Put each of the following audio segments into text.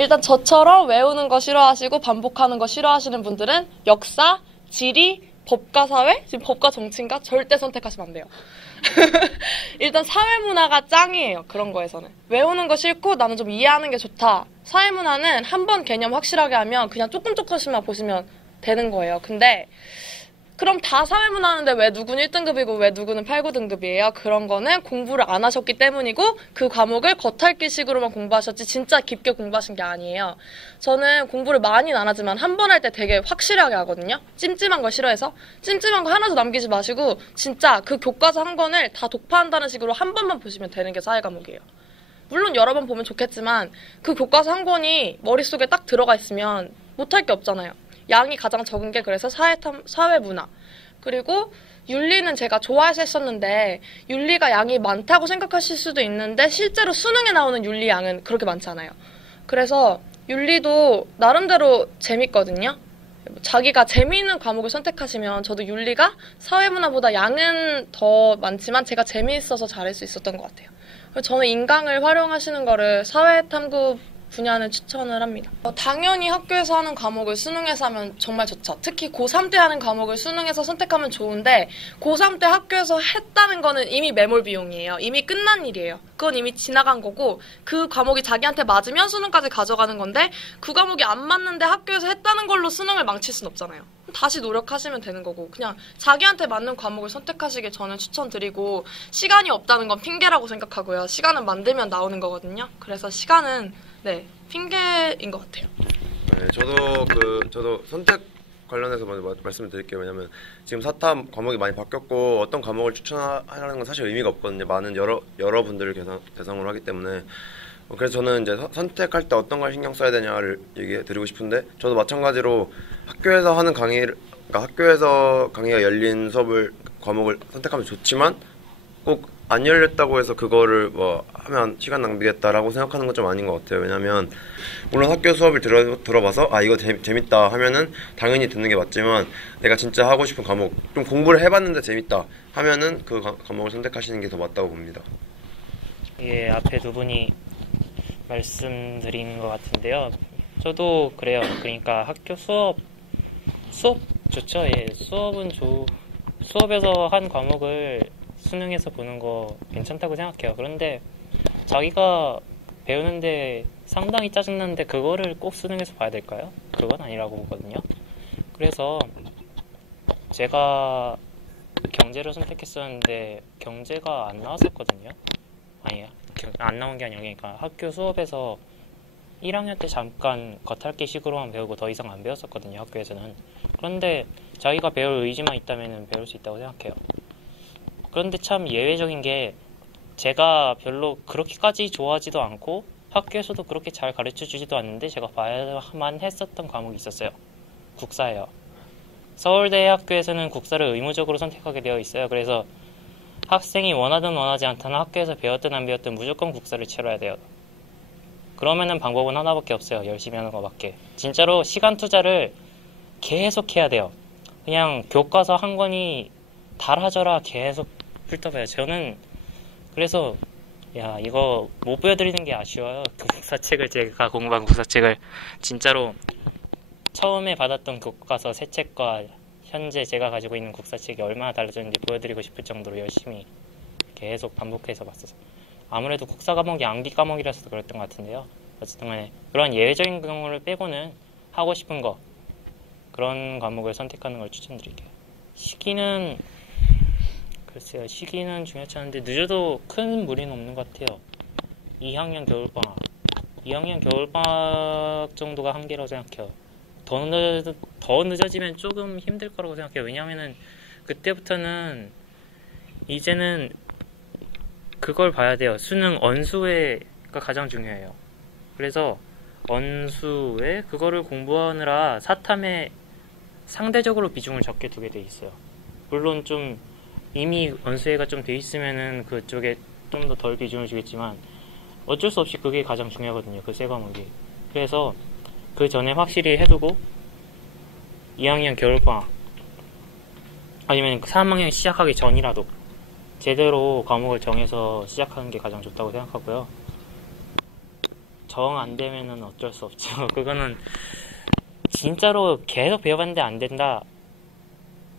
일단 저처럼 외우는 거 싫어하시고 반복하는 거 싫어하시는 분들은 역사, 지리, 법과 사회? 지금 법과 정치인가? 절대 선택하시면 안 돼요. 일단 사회문화가 짱이에요. 그런 거에서는. 외우는 거 싫고 나는 좀 이해하는 게 좋다. 사회문화는 한 번 개념 확실하게 하면 그냥 조금씩만 보시면 되는 거예요. 근데 그럼 다 사회문화 하는데 왜 누구는 1등급이고 왜 누구는 8, 9등급이에요? 그런 거는 공부를 안 하셨기 때문이고 그 과목을 겉핥기식으로만 공부하셨지 진짜 깊게 공부하신 게 아니에요. 저는 공부를 많이는 안 하지만 한 번 할 때 되게 확실하게 하거든요. 찜찜한 거 싫어해서. 찜찜한 거 하나도 남기지 마시고 진짜 그 교과서 한 권을 다 독파한다는 식으로 한 번만 보시면 되는 게 사회 과목이에요. 물론 여러 번 보면 좋겠지만 그 교과서 한 권이 머릿속에 딱 들어가 있으면 못할 게 없잖아요. 양이 가장 적은 게 그래서 사회문화. 그리고 윤리는 제가 좋아해서 했었는데 윤리가 양이 많다고 생각하실 수도 있는데 실제로 수능에 나오는 윤리 양은 그렇게 많지 않아요. 그래서 윤리도 나름대로 재밌거든요. 자기가 재미있는 과목을 선택하시면 저도 윤리가 사회문화보다 양은 더 많지만 제가 재미있어서 잘할 수 있었던 것 같아요. 저는 인강을 활용하시는 거를 사회탐구 분야는 추천을 합니다. 당연히 학교에서 하는 과목을 수능에서 하면 정말 좋죠. 특히 고3 때 하는 과목을 수능에서 선택하면 좋은데 고3 때 학교에서 했다는 거는 이미 매몰 비용이에요. 이미 끝난 일이에요. 그건 이미 지나간 거고 그 과목이 자기한테 맞으면 수능까지 가져가는 건데 그 과목이 안 맞는데 학교에서 했다는 걸로 수능을 망칠 순 없잖아요. 다시 노력하시면 되는 거고 그냥 자기한테 맞는 과목을 선택하시길 저는 추천드리고 선택이 없다는 건 핑계라고 생각하고요. 시간은 만들면 나오는 거거든요. 그래서 시간은 네, 핑계인 것 같아요. 네, 저도 선택 관련해서 먼저 말씀을 드릴게요. 왜냐면 지금 사탐 과목이 많이 바뀌었고 어떤 과목을 추천하는 건 사실 의미가 없거든요. 많은 여러 분들을 대상으로 하기 때문에 그래서 저는 이제 선택할 때 어떤 걸 신경 써야 되냐를 얘기해 드리고 싶은데 저도 마찬가지로 학교에서 하는 그러니까 학교에서 강의가 열린 과목을 선택하면 좋지만 꼭 안 열렸다고 해서 그거를 뭐 하면 시간 낭비겠다라고 생각하는 건 좀 아닌 것 같아요. 왜냐면 물론 학교 수업을 들어봐서 아 이거 재밌다 하면은 당연히 듣는 게 맞지만 내가 진짜 하고 싶은 과목 좀 공부를 해봤는데 재밌다 하면은 그 과목을 선택하시는 게 더 맞다고 봅니다. 예, 앞에 두 분이 말씀드린 것 같은데요. 저도 그래요. 그러니까 학교 수업 좋죠. 예, 수업에서 한 과목을 수능에서 보는 거 괜찮다고 생각해요. 그런데 자기가 배우는데 상당히 짜증나는데 그거를 꼭 수능에서 봐야 될까요? 그건 아니라고 보거든요. 그래서 제가 경제를 선택했었는데 경제가 안 나왔었거든요. 아니요, 안 나온 게 아니라 그러니까 학교 수업에서 1학년 때 잠깐 겉핥기식으로만 배우고 더 이상 안 배웠었거든요. 학교에서는. 그런데 자기가 배울 의지만 있다면 배울 수 있다고 생각해요. 그런데 참 예외적인 게 제가 별로 그렇게까지 좋아하지도 않고 학교에서도 그렇게 잘 가르쳐주지도 않는데 제가 봐야만 했었던 과목이 있었어요. 국사예요. 서울대 학교에서는 국사를 의무적으로 선택하게 되어 있어요. 그래서 학생이 원하든 원하지 않든 학교에서 배웠든 안 배웠든 무조건 국사를 치러야 돼요. 그러면은 방법은 하나밖에 없어요. 열심히 하는 것밖에. 진짜로 시간 투자를 계속 해야 돼요. 그냥 교과서 한 권이 달아져라 계속 훑어봐요. 저는 그래서 이거 못 보여드리는 게 아쉬워요. 그 국사책을 제가 공부한 국사책을 진짜로 처음에 받았던 교과서 새 책과 현재 제가 가지고 있는 국사책이 얼마나 달라졌는지 보여드리고 싶을 정도로 열심히 계속 반복해서 봤었어요. 아무래도 국사 과목이 암기 과목이라서 그랬던 것 같은데요. 어쨌든 간에 그런 예외적인 경우를 빼고는 하고 싶은 거 그런 과목을 선택하는 걸 추천드릴게요. 시기는 글쎄요. 시기는 중요치 않은데 늦어도 큰 무리는 없는 것 같아요. 2학년 겨울방학 2학년 겨울방학 정도가 한계라고 생각해요. 더 늦어지면 조금 힘들 거라고 생각해요. 왜냐하면은 그때부터는 이제는 그걸 봐야 돼요. 수능 언수회가 가장 중요해요. 그래서 언수회 그거를 공부하느라 사탐에 상대적으로 비중을 적게 두게 돼 있어요. 물론 좀 이미 언수회가 좀 돼 있으면은 그쪽에 좀 더 덜 비중을 주겠지만 어쩔 수 없이 그게 가장 중요하거든요. 그 세 과목이. 그래서 그 전에 확실히 해두고 2학년 겨울방학 아니면 3학년 시작하기 전이라도 제대로 과목을 정해서 시작하는 게 가장 좋다고 생각하고요. 정 안 되면은 어쩔 수 없죠. 그거는 진짜로 계속 배워봤는데 안 된다.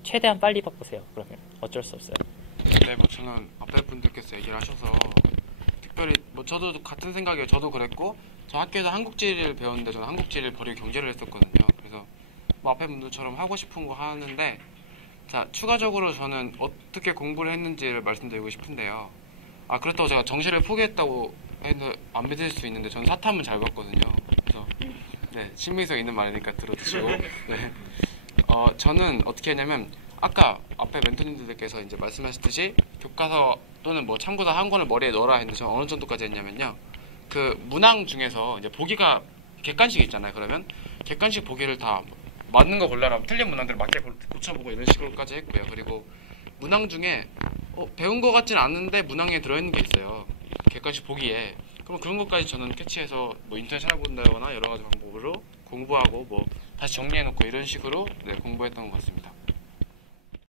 최대한 빨리 바꾸세요. 그러면 어쩔 수 없어요. 네, 뭐 저는 앞에 분들께서 얘기를 하셔서 특별히 뭐 저도 같은 생각이에요. 저도 그랬고 저 학교에서 한국지를 배웠는데 저는 한국지를 버리고 경제를 했었거든요. 그래서 뭐 앞에 분들처럼 하고 싶은 거 하는데 자 추가적으로 저는 어떻게 공부를 했는지를 말씀드리고 싶은데요. 아 그렇다고 제가 정시를 포기했다고 해도 안 믿을 수 있는데 저는 사탐은 잘 봤거든요. 그래서 네 신빙성 있는 말이니까 들어주시고 네. 저는 어떻게 했냐면 아까 앞에 멘토님들께서 이제 말씀하셨듯이 교과서 또는 뭐 참고서 한 권을 머리에 넣어라 했는데 저는 어느 정도까지 했냐면요. 그 문항 중에서 이제 보기가 객관식 있잖아요. 그러면 객관식 보기를 다 맞는 거 골라라. 틀린 문항들을 맞게 고쳐보고 이런 식으로까지 했고요. 그리고 문항 중에 배운 거 같지는 않은데 문항에 들어있는 게 있어요. 객관식 보기에. 그럼 그런 것까지 저는 캐치해서 뭐 인터넷 찾아본다거나 여러 가지 방법으로 공부하고 뭐 다시 정리해놓고 이런 식으로 네, 공부했던 것 같습니다.